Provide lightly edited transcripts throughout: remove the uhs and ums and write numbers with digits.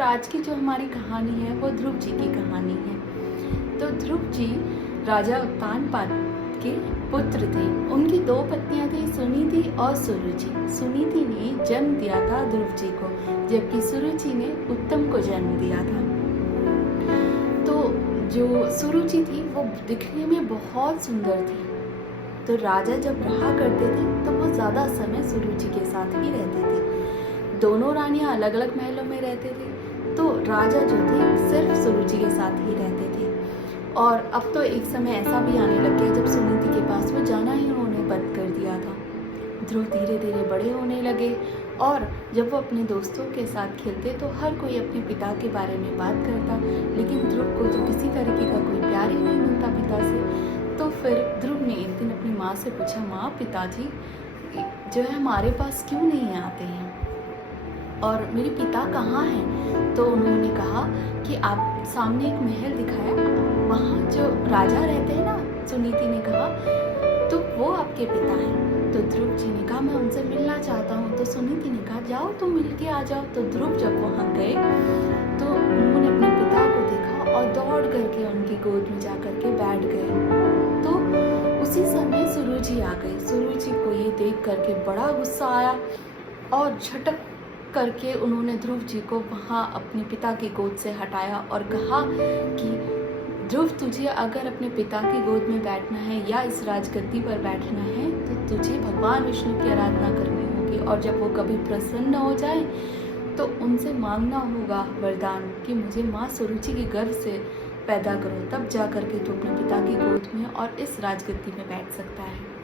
और आज की जो हमारी कहानी है वो ध्रुव जी की कहानी है। तो ध्रुव जी राजा उत्तानपाद के पुत्र थे। उनकी दो पत्नियां थी, सुनीति और सुरुचि। सुनीति ने जन्म दिया था ध्रुव जी को, जबकि सुरुचि ने उत्तम को जन्म दिया था। तो जो सुरुचि थी वो दिखने में बहुत सुंदर थी। तो राजा जब रहा करते थे तो वो ज़्यादा समय सुरुचि के साथ ही रहते थे। दोनों रानियां अलग अलग महलों में रहते थे, तो राजा जो थे सिर्फ सुरुचि के साथ ही रहते थे। और अब तो एक समय ऐसा भी आने लग गया जब सुनीति के पास वो जाना ही उन्होंने बंद कर दिया था। ध्रुव धीरे धीरे बड़े होने लगे और जब वो अपने दोस्तों के साथ खेलते तो हर कोई अपने पिता के बारे में बात करता, लेकिन ध्रुव को तो किसी तरीके का कोई प्यार ही नहीं मिलता पिता से। तो फिर ध्रुव ने एक दिन अपनी माँ से पूछा, माँ पिताजी जो है हमारे पास क्यों नहीं आते हैं और मेरे पिता कहाँ हैं? तो उन्होंने कहा कि आप सामने एक महल दिखाया, वहाँ जो राजा रहते हैं ना, सुनीति ने कहा, तो वो आपके पिता हैं। तो ध्रुव जी ने कहा मैं उनसे मिलना चाहता हूँ। तो सुनीति ने कहा जाओ तुम मिल के आ जाओ। तो ध्रुव जब वहाँ गए तो उन्होंने अपने पिता को देखा और दौड़ करके उनकी गोद में जा करके बैठ गए। तो उसी समय सुरुचि आ गई। सुरुचि को ये देख करके बड़ा गुस्सा आया और झटक करके उन्होंने ध्रुव जी को वहाँ अपने पिता की गोद से हटाया और कहा कि ध्रुव तुझे अगर अपने पिता की गोद में बैठना है या इस राजगद्दी पर बैठना है तो तुझे भगवान विष्णु की आराधना करनी होगी, और जब वो कभी प्रसन्न हो जाए तो उनसे मांगना होगा वरदान कि मुझे माँ सुरुचि के गर्भ से पैदा करो, तब जा करके तू अपने पिता की गोद में और इस राजगद्दी में बैठ सकता है।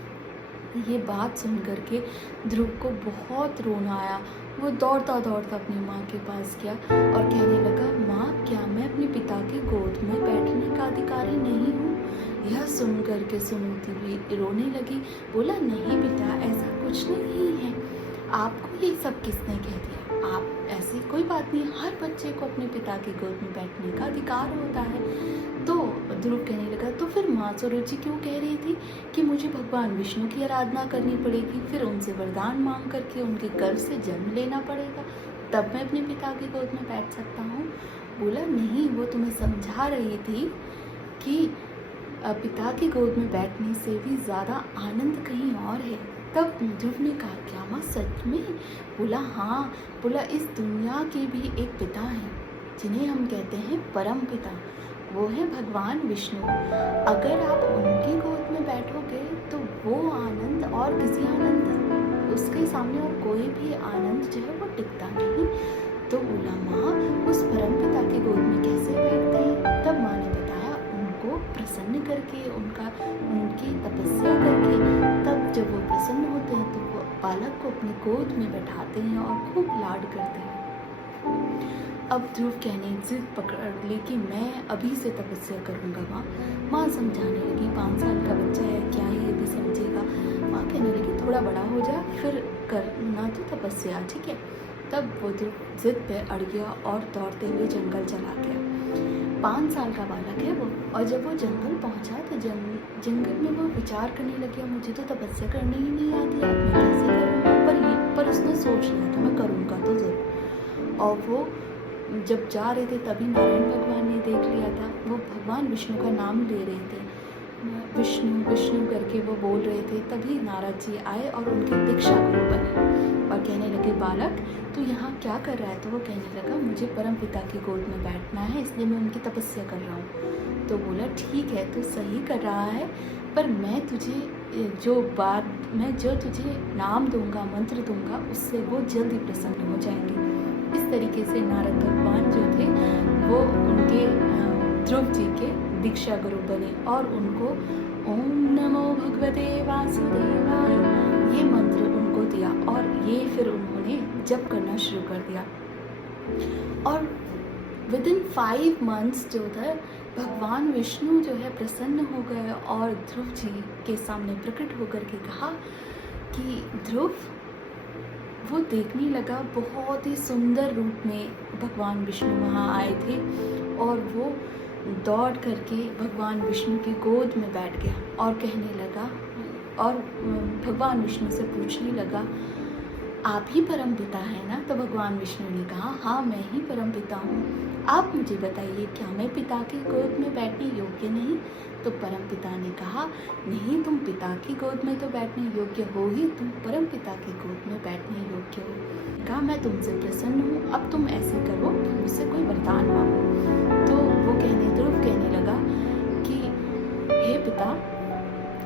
ये बात सुन करके ध्रुव को बहुत रोना आया। वो दौड़ता दौड़ता अपनी माँ के पास गया और कहने लगा, माँ क्या मैं अपने पिता की गोद में बैठने का अधिकारी नहीं हूँ? यह सुन करके सुनीति भी रोने लगी। बोला, नहीं बेटा ऐसा कुछ नहीं है, आपको ये सब किसने कह दिया? आप ऐसी कोई बात नहीं, हर बच्चे को अपने पिता की गोद में बैठने का अधिकार होता है। तो ध्रुव कहने लगा, तो फिर माँ सुरुचि क्यों कह रही थी कि मुझे भगवान विष्णु की आराधना करनी पड़ेगी, फिर उनसे वरदान मांग करके उनके गर्भ से जन्म लेना पड़ेगा, तब मैं अपने पिता की गोद में बैठ सकता हूँ? बोला, नहीं, वो तुम्हें समझा रही थी कि पिता की गोद में बैठने से भी ज़्यादा आनंद कहीं और है। तब ध्रुव ने कहा, क्या माँ सच में? बोला, हाँ। बोला, इस दुनिया के भी एक पिता हैं जिन्हें हम कहते हैं परम पिता, वो है भगवान विष्णु। अगर आप उनकी गोद में बैठोगे तो वो आनंद और किसी आनंद उसके सामने और कोई भी आनंद जो है वो टिकता नहीं। तो बोला, माँ उस परम पिता की गोद में कैसे बैठते हैं? तब माँ ने बताया, उनको प्रसन्न करके, उनकी तपस्या करके, तब जब वो प्रसन्न होते हैं तो वो बालक को अपनी गोद में बैठाते हैं और खूब लाड करते हैं। अब ध्रुव कहने जिद पकड़ ली कि मैं अभी से तपस्या करूँगा माँ। माँ समझाने लगी, 5 साल का बच्चा है, क्या ये भी समझेगा? माँ कहने लगी, थोड़ा बड़ा हो जा फिर करना तो तपस्या, ठीक है? तब वो ध्रुव जिद पे अड़ गया और दौड़ते हुए जंगल चला गया। 5 साल का बालक है वो, और जब वो जंगल पहुंचा तो जंगल में वो विचार करने लग गया, मुझे तो तपस्या करनी ही नहीं आती, अब मैं कैसे करूँगा? पर उसने सोच लिया कि मैं करूँगा तो ज़रूर। और वो जब जा रहे थे तभी नारायण भगवान ने देख लिया था। वो भगवान विष्णु का नाम ले रहे थे, विष्णु विष्णु करके वो बोल रहे थे। तभी नारद जी आए और उनकी दीक्षा गुरु बने और कहने लगे, बालक तू यहाँ क्या कर रहा है? तो वो कहने लगा, मुझे परम पिता की गोद में बैठना है, इसलिए मैं उनकी तपस्या कर रहा हूँ। तो बोला, ठीक है तू सही कर रहा है, पर मैं तुझे जो तुझे नाम दूंगा, मंत्र दूंगा, उससे वो जल्दी प्रसन्न हो जाएंगे। इस तरीके से नारद भगवान जो थे वो उनके ध्रुव जी के दीक्षा गुरु बने और उनको ओम नमो भगवते वासुदेवाय ये मंत्र उनको दिया और ये फिर उन्होंने जप करना शुरू कर दिया। और विदिन 5 months जो था भगवान विष्णु जो है प्रसन्न हो गए और ध्रुव जी के सामने प्रकट होकर के कहा कि ध्रुव, वो देखने लगा बहुत ही सुंदर रूप में भगवान विष्णु वहाँ आए थे और वो दौड़ करके भगवान विष्णु की गोद में बैठ गया और कहने लगा और भगवान विष्णु से पूछने लगा, आप ही परम पिता है ना? तो भगवान विष्णु ने कहा, हाँ मैं ही परम पिता हूँ। आप मुझे बताइए, क्या मैं पिता की गोद में बैठने योग्य नहीं? तो परम पिता ने कहा, नहीं, तुम पिता की गोद में तो बैठने योग्य हो ही, तुम परम पिता की गोद में बैठने योग्य हो। कहा, मैं तुमसे प्रसन्न हूँ, अब तुम ऐसे करो, मुझसे कोई वरदान मांगो। तो वो ध्रुव कहने लगा कि हे पिता,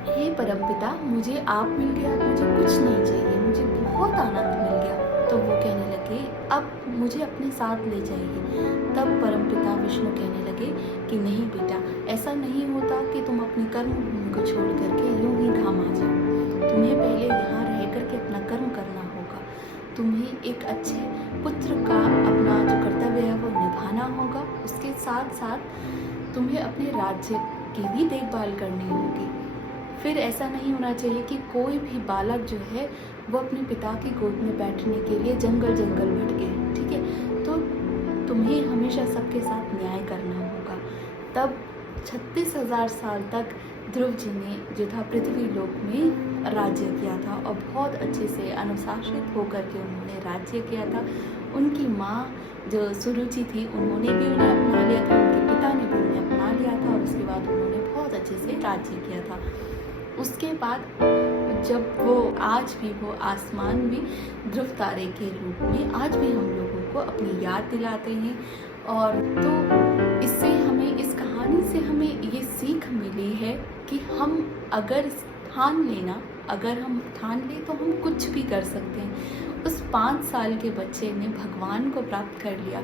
हे परम पिता, मुझे आप मिल गया, मुझे कुछ नहीं चाहिए, मुझे बहुत आनंद मिल गया। तो वो कहने लगे, अब मुझे अपने साथ ले जाइए। तब परम पिता विष्णु कहने लगे कि नहीं बेटा, ऐसा नहीं होता कि तुम अपनी कर्म भूमि को छोड़ करके यूं ही धाम आ जाओ। तुम्हें पहले यहाँ रह करके अपना कर्म करना होगा। तुम्हें एक अच्छे पुत्र का अपना जो कर्तव्य है वो निभाना होगा। उसके साथ साथ तुम्हें अपने राज्य की भी देखभाल करनी होगी। फिर ऐसा नहीं होना चाहिए कि कोई भी बालक जो है वो अपने पिता की गोद में बैठने के लिए जंगल जंगल भटके, ठीक है? तो तुम्हें हमेशा सबके साथ न्याय करना होगा। तब 36,000 साल तक ध्रुव जी ने जो था पृथ्वी लोक में राज्य किया था और बहुत अच्छे से अनुशासित होकर के उन्होंने राज्य किया था। उनकी माँ जो सुरुचि थी, उन्होंने भी उन्हें अपना लिया था, उनके पिता ने भी उन्हें अपना लिया था और उसके बाद उन्होंने बहुत अच्छे से राज्य किया था। उसके बाद जब वो आज भी वो आसमान में ध्रुव तारे के रूप में आज भी हम लोगों को अपनी याद दिलाते हैं। और तो इससे हमें, इस कहानी से हमें ये सीख मिली है कि हम अगर अगर हम ठान लें तो हम कुछ भी कर सकते हैं। उस 5 साल के बच्चे ने भगवान को प्राप्त कर लिया।